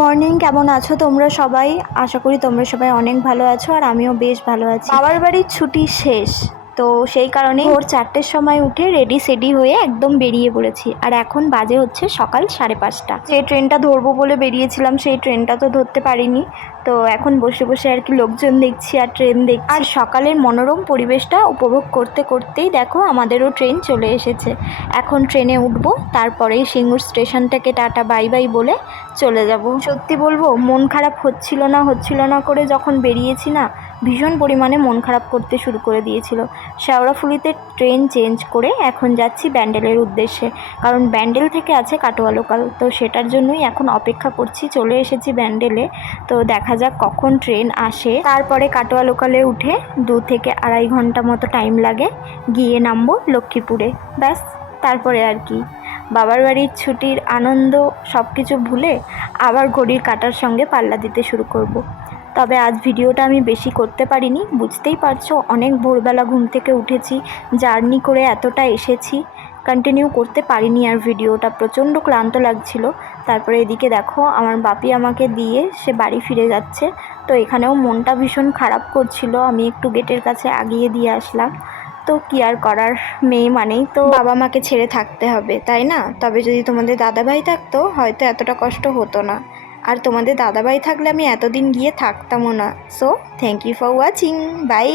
Morning. কেমন আছো তোমরা সবাই? আশা করি তোমরা সবাই অনেক ভালো আছো আর আমিও বেশ ভালো আছি। বাবার বাড়ির ছুটি শেষ, তো সেই কারণে ভোর চারটের সময় উঠে রেডি সেডি হয়ে একদম বেরিয়ে পড়েছি। আর এখন বাজে হচ্ছে সকাল সাড়ে পাঁচটা। যে ট্রেনটা ধরবো বলে বেরিয়েছিলাম, সেই ট্রেনটা তো ধরতে পারিনি। তো এখন বসে বসে আর কি লোকজন দেখছি আর ট্রেন দেখছি। আর সকালের মনোরম পরিবেশটা উপভোগ করতে করতেই দেখো আমাদেরও ট্রেন চলে এসেছে। এখন ট্রেনে উঠবো, তারপরেই সিঙ্গুর স্টেশন থেকে টাটা, বাই বাই বলে চলে যাব। সত্যি বলব, মন খারাপ হচ্ছিল না হচ্ছিল না করে যখন বেরিয়েছি না, ভীষণ পরিমাণে মন খারাপ করতে শুরু করে দিয়েছিল। শেওড়াফুলিতে ট্রেন চেঞ্জ করে এখন যাচ্ছি ব্যান্ডেলের উদ্দেশ্যে, কারণ ব্যান্ডেল থেকে আছে কাটোয়া লোকাল। তো সেটার জন্যই এখন অপেক্ষা করছি, চলে এসেছি ব্যান্ডেলে। তো দেখা যাক কখন ট্রেন আসে। তারপরে কাটোয়া লোকালে উঠে দু থেকে আড়াই ঘণ্টা মতো টাইম লাগে। গিয়ে নামবো লক্ষ্মীপুরে। ব্যাস, তারপরে আর কি। বাবার বাড়ির ছুটির আনন্দ সব কিছু ভুলে আবার ঘড়ির কাটার সঙ্গে পাল্লা দিতে শুরু করব। তবে আজ ভিডিওটা আমি বেশি করতে পারিনি। বুঝতেই পারছ, অনেক ভোরবেলা ঘুম থেকে উঠেছি। জার্নি করে এতটা এসেছি। কন্টিনিউ করতে পারিনি আর ভিডিওটা প্রচণ্ড ক্লান্ত লাগছিল। তারপরে এদিকে দেখো, আমার বাপি আমাকে দিয়ে সে বাড়ি ফিরে যাচ্ছে। তো এখানেও মনটা ভীষণ খারাপ করছিল। আমি একটু গেটের কাছে আগিয়ে দিয়ে আসলাম। তো কি আর করার, মেয়ে মানেই তো বাবা মাকে ছেড়ে থাকতে হবে, তাই না? তবে যদি তোমাদের দাদাভাই থাকতো, হয়তো এতটা কষ্ট হতো না। আর তোমাদের দাদাভাই থাকলে আমি এতদিন গিয়ে থাকতামও না। So thank you for watching bye